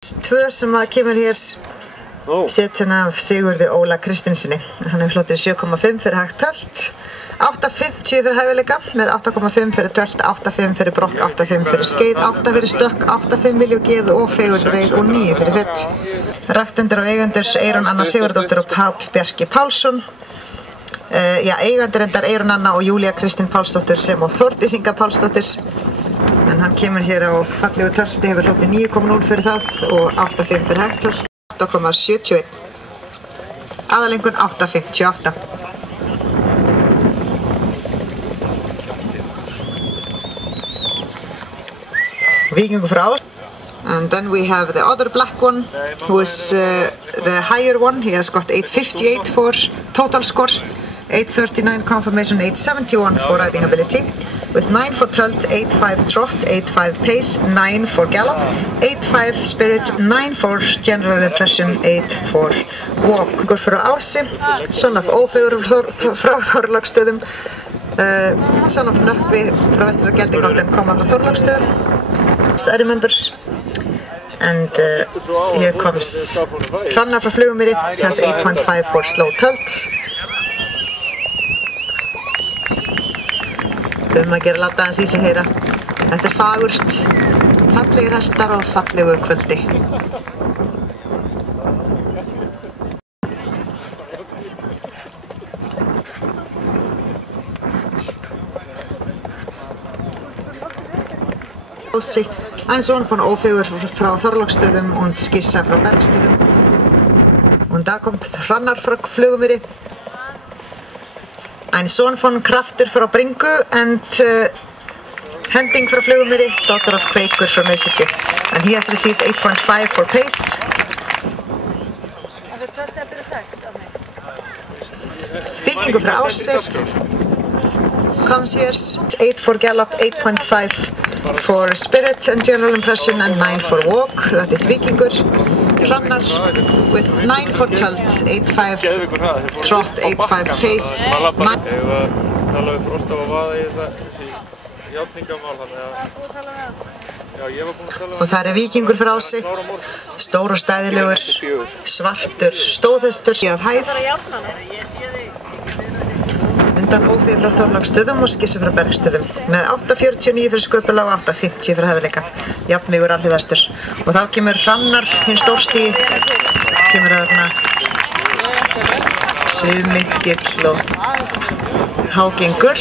Tvö sem að kemur hér setin af Sigurði Óla Kristinsinni. Hann hefur hlotið 7,5 fyrir hægt tölt, 8,50 fyrir hæfileika með 8,5 fyrir tölt, 8,5 fyrir brokk, 8,5 fyrir skeið, 8 fyrir stökk, 8,5 viljugeð og fegurðreið og 9 fyrir fett. Ræktendur og eigendur Eyrún Anna Sigurðardóttir og Páll Bjarki Pálsson. Eigendur endar Eyrún Anna og Júlía Kristín Pálsdóttir sem og Þórdís Inga Pálsdóttir. En hann kemur hér á fallegu tölti, hefur hlotið 9,0 fyrir það og 8,5 fyrir hægt tölt, 8,71. Aðalengun 8,58. Víkingur frá. And then we have the other black one, who is the higher one. He has got 858 for total score, 839 confirmation, 871 for riding ability, with 9 for tölt, 8,5 trot, 8,5 pace, 9 for gallop, 8,5 spirit, 9 for general impression, 8 for walk. Víkingur frá Ási, son of Ófegur frá Þorláksstöðum, son of Nökkvi frá Vestra Geldingátt koma frá Þorláksstöðum. I remember. And here comes Hrannar frá Flugumýri, has 8,5 for slow tölt. Að gera láta aðeins í sig heyra. Þetta fagurt, fallegir hestar og fallegu kvöldi. Ein Sohn von Ófegur frá Þorláksstöðum und Skissa frá Bergsstöðum. Und da kommt Hrannar frá Flugumýri. Ein Sohn von Krafter frá Bringu and Hending frá Flugumýri, daughter of Quaker from Mississippi. And he has received 8,5 for pace. Víkingur frá Ási comes here, 8 for gallop, 8,5 for spirit and general impression, and 9 for walk. That is Víkingur. Hrannar with 9 for tölt, 8,5 trot, 8,5 pace. Og það Víkingur frá Ási, stór og stæðilegur, svartur stóðhestur í að hæð. Undan Ófegur frá Þorláksstöðum og Skissu frá Bergsstöðum með 8,49 fyrir sköpulag og 8,50 fyrir hæfileika. Jafnvígur alhliðastur. Og þá kemur Hrannar, hinn stórstígi, kemur þarna Svifmikill og Hágengur.